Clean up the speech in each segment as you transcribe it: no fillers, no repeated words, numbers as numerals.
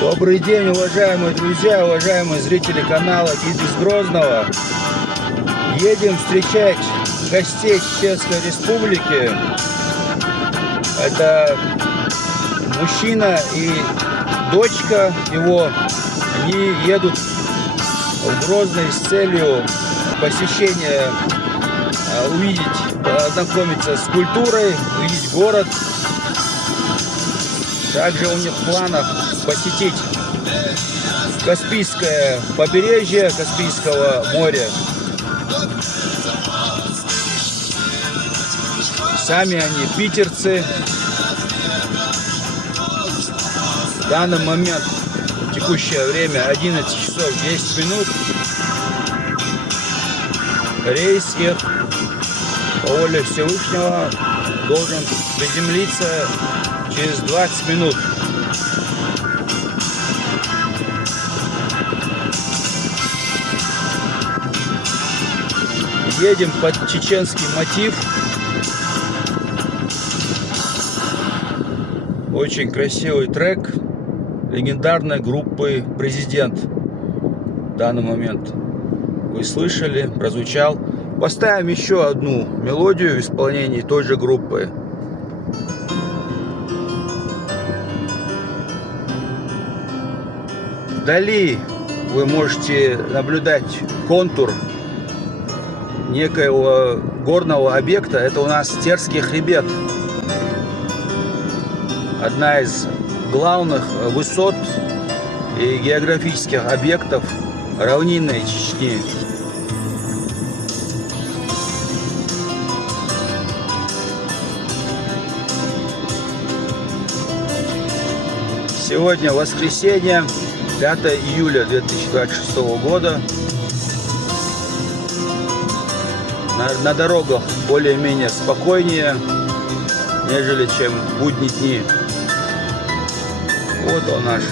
Добрый день, уважаемые друзья, уважаемые зрители канала Гид из Грозного. Едем встречать гостей Чеченской Республики. Это мужчина и дочка его. Они едут в Грозный с целью посещения, увидеть, ознакомиться с культурой, увидеть город. Также у них в планах посетить Каспийское побережье Каспийского моря. Сами они питерцы. В данный момент, в текущее время, 11 часов 10 минут. Рейс их по воле Всевышнего должен приземлиться через 20 минут. Едем под чеченский мотив. Очень красивый трек легендарной группы «Президент». В данный момент вы слышали, прозвучал. Поставим еще одну мелодию в исполнении той же группы. Вдали вы можете наблюдать контур некоего горного объекта. Это у нас Терский хребет. Одна из главных высот и географических объектов равнинной Чечни. Сегодня воскресенье, 5 июля 2026 года. На дорогах более-менее спокойнее, нежели чем в будние дни. Вот он, наш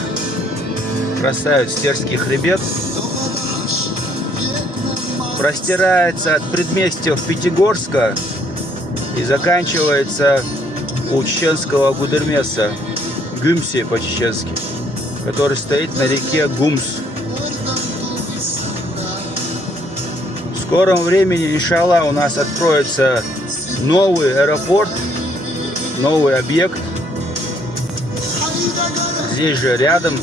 красавец Терский хребет. Простирается от предместья Пятигорска и заканчивается у чеченского Гудермеса, Гюмси по-чеченски, который стоит на реке Гумс. В скором времени, иншаллах, у нас откроется новый аэропорт, новый объект. Здесь же рядом.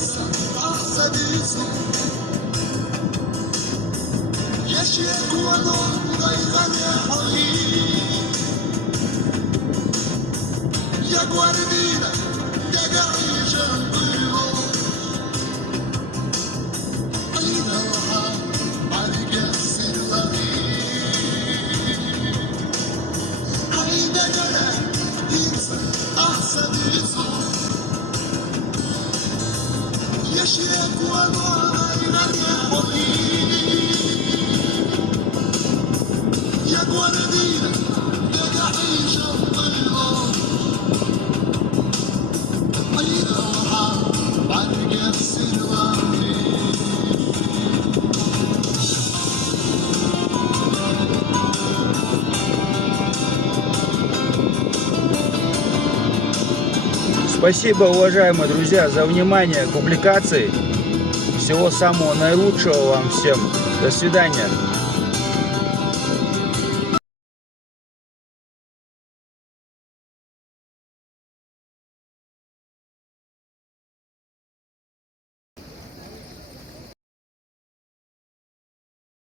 Спасибо, уважаемые друзья, за внимание к публикации. Всего самого наилучшего вам всем. До свидания.